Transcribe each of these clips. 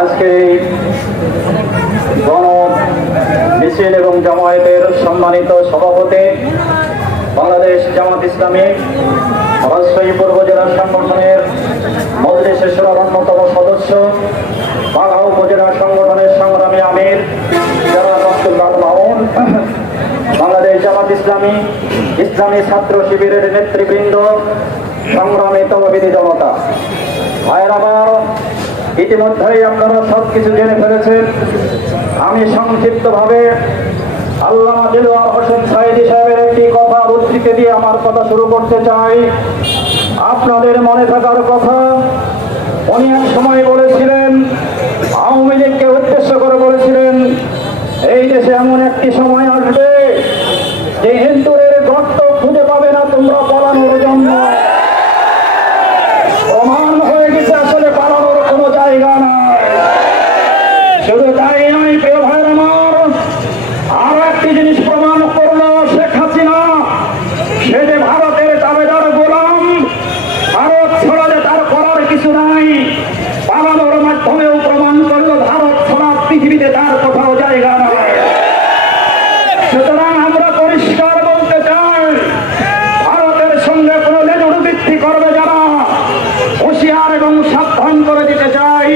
আজকে গণ মিছিল এবং জামায়াতের সম্মানিত সভাপতি বাংলাদেশ জামাত ইসলামী রাজশাহী পূর্ব জেলা সংগঠনের মজলিসের সভার অন্যতম সদস্য বাঘা উপজেলা সংগঠনের সংগ্রামী আমির বাংলাদেশ জামাত ইসলামী ইসলামী ছাত্র শিবিরের নেতৃবৃন্দ, সংগ্রামী তমবিধি জনতা। ভাইয়ের আমার ইতিমধ্যেই আপনারা সব কিছু জেনে ফেলেছেন। আমি সংক্ষিপ্তভাবে আল্লাহ দিলওয়ার হোসেন সাইদি সাহেবের একটি কথা উদ্ধৃতি দিয়ে আমার কথা শুরু করতে চাই। আপনাদের মনে থাকার কথা উনি এক সময় বলেছিলেন, আওয়ামী লীগকে উদ্দেশ্য করে বলেছিলেন, এই দেশে এমন একটি সময় আসবে যে হিন্দুরের গর্ত খুঁজে পাবে না তোমরা পলানোর জন্য প্রমাণ হয়ে গেছে আসলে পালানোর কোনো জায়গা নাই শুধু তাই নয় প্রিয় ভাইয়ের আমার আরও একটি জিনিস প্রমাণ করল শেখ হাসিনা সে যে ভারতের দাবেদার গোলাম ভারত ছড়ালে তার করার কিছু নাই পালানোর মাধ্যমেও প্রমাণ করল ভারত ছড়া পৃথিবীতে তার কোথাও জায়গা নাই সুতরাং আমরা পরিষ্কার বলতে চাই ভারতের সঙ্গে কোনো লেজুর বৃদ্ধি করবে যারা হুঁশিয়ার এবং সাবধান করে দিতে চাই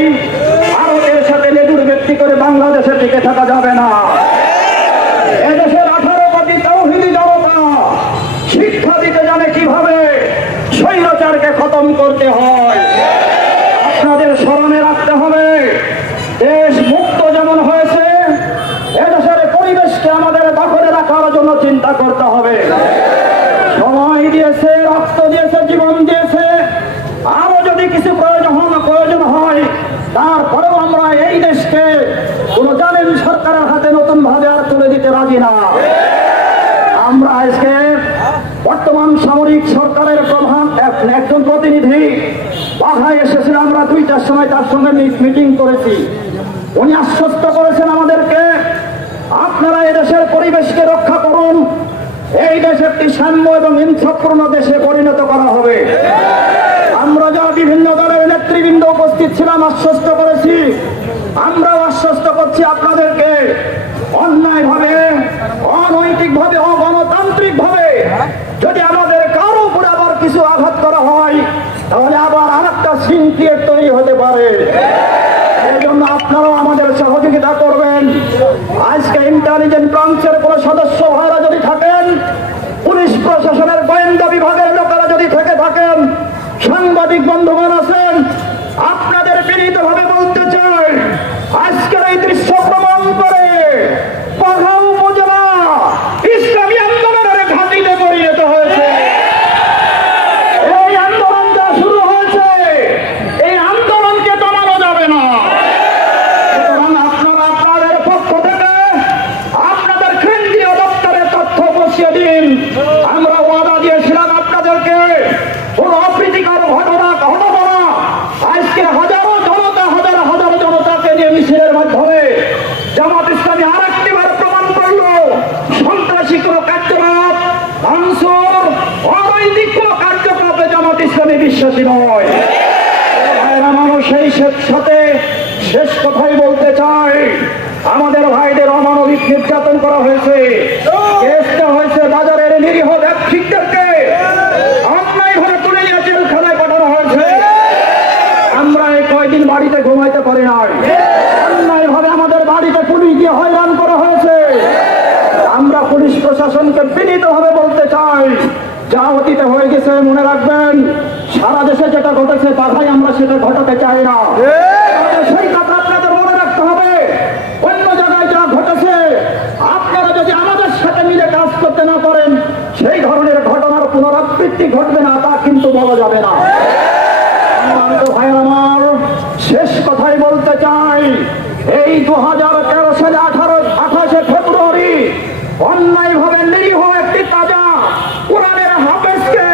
ভারতের সাথে লেজুর বৃদ্ধি করে বাংলাদেশে টিকে থাকা যাবে না। এদেশের শিক্ষা জানে খতম করতে হয়। আপনাদের স্মরণে রাখতে হবে, দেশ মুক্ত যেমন হয়েছে পরিবেশকে আমাদের রাখার জন্য চিন্তা করতে হবে। সময় দিয়েছে, রক্ত দিয়েছে, জীবন দিয়েছে। যদি কিছু প্রয়োজন প্রয়োজন হয় তারপরেও আমরা এই দেশকে কোন জানেন সরকারের হাতে নতুন ভাবে আর তুলে দিতে রাজি না আমরা আজকে বর্তমান সামরিক সরকারের প্রধান একজন প্রতিনিধি বাধায় এসেছিল আমরা দুইটার সময় তার সঙ্গে মিটিং করেছি। উনি আশ্বস্ত করেছেন আমাদেরকে, আপনারা এদেশের পরিবেশকে রক্ষা করুন। এই দেশ একটি সাম্য এবং ইনসাফপূর্ণ দেশে পরিণত করা হবে। আমরা যা বিভিন্ন দলের নেতৃবৃন্দ উপস্থিত ছিলাম, আশ্বস্ত করেছি। আমরাও আশ্বস্ত করছি আপনাদেরকে অন্যায় ভাবে অনৈতিক ভাবে অগণতান্ত্রিক ভাবে যদি আমাদের কারও উপরে আবার কিছু আঘাত করা হয় তাহলে আবার আর একটা সিনক্রিয়েট তৈরি হতে পারে। এই জন্য আপনারাও আমাদের সহযোগিতা করবেন। আজকে ইন্টেলিজেন্ট ব্রাঞ্চের কোন সদস্য ভাইরা যদি থাকেন পুলিশ প্রশাসনের গোয়েন্দা বিভাগের লোকেরা যদি থেকে থাকেন সাংবাদিক বন্ধুগণ আছেন আপনাদের বিনীত ভাবে বলতে চাই আজকের এই দৃশ্য প্রমাণ করে বাঘা উপজেলা ইসলামী আন্দোলনের ঘাটিতে পরিণত হয়েছে এই আন্দোলন যা শুরু হয়েছে এই আন্দোলনকে দমানো যাবে না সুতরাং আপনারা আপনাদের পক্ষ থেকে আপনাদের কেন্দ্রীয় দপ্তরে তথ্য বসিয়ে দিন আমরা ওয়াদা দিয়েছিলাম আপনাদেরকে কোন অপ্রীতিকর ঘটনা ঘটবো না। আজকে হাজারো জনতা, হাজার হাজার জনতাকে নিয়ে মিছিলের মাধ্যমে জামাত আর একটি বার প্রমাণ করল, সন্ত্রাসী কোন কার্যকলাপ ভাঙচুর অনৈতিক কোন বিশ্বাসী নয়। মানুষ, সেই সাথে শেষ কথাই বলতে চাই আমাদের ভাইদের অমানবিক নির্যাতন করা হয়েছে কেসটা হয়েছে বাজারের নিরীহ ব্যবসায়িকদেরকে অন্যায় ভাবে তুলে নিয়ে জেলখানায় পাঠানো হয়েছে আমরা কয়দিন বাড়িতে ঘুমাইতে পারি নাই। অন্যায় ভাবে আমাদের বাড়িতে পুলিশ দিয়ে হয়রান করা হয়েছে। আমরা পুলিশ প্রশাসনকে বিনীত ভাবে বলতে চাই, যা অতীতে হয়ে গেছে মনে রাখবেন, সারা দেশে যেটা ঘটেছে বাধাই আমরা সেটা ঘটাতে চাই না। সেই কথা আপনাদের মনে রাখতে হবে। অন্য জায়গায় যা ঘটেছে, আপনারা যদি আমাদের সাথে মিলে কাজ করতে না পারেন, সেই ধরনের ঘটনার পুনরাবৃত্তি ঘটবে না, তা কিন্তু বলা যাবে না সম্মানিত ভাই আমার শেষ কথাই বলতে চাই এই দু হাজার তেরো সালে আঠারো আঠাশে ফেব্রুয়ারি অন্যায় ভাবে নিরীহ একটি তাজা কোরআনের হাফেজকে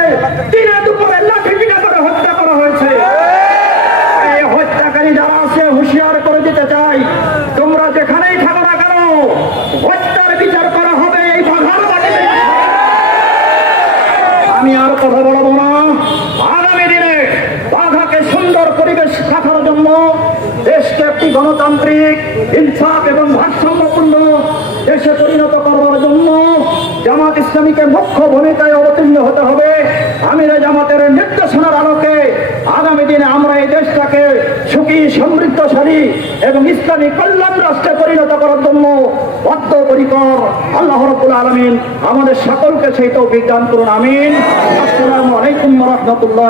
দিনে দুপুরে লাঠি পিটা করে হত্যা করা হয়েছে। এই হত্যাকারী যারা আছে, হুঁশিয়ার করে দিতে চাই। তোমরা যেখানেই থাকো না কেন, হত্যার বিচার করা হবে এই আমি আর কথা বলব না। আগামী দিনে বাঘাকে সুন্দর পরিবেশ রাখার জন্য দেশকে একটি গণতান্ত্রিক, ইনসাফ এবং ভারসাম্যপূর্ণ দেশে পরিণত করার জন্য জামাত ইসলামীকে মুখ্য ভূমিকায় অবতীর্ণ হতে হবে। আমির জামাতের নির্দেশনার আলোকে আগামী দিনে আমরা এই দেশটাকে সুখী, সমৃদ্ধশালী এবং ইসলামী কল্যাণ রাষ্ট্রে পরিণত করার জন্য বদ্ধপরিকর। আল্লাহ রব্বুল আলমিন আমাদের সকলকে সেই তো বিজ্ঞান করুন, আমিন। আসসালামু আলাইকুম রহমতুল্লাহ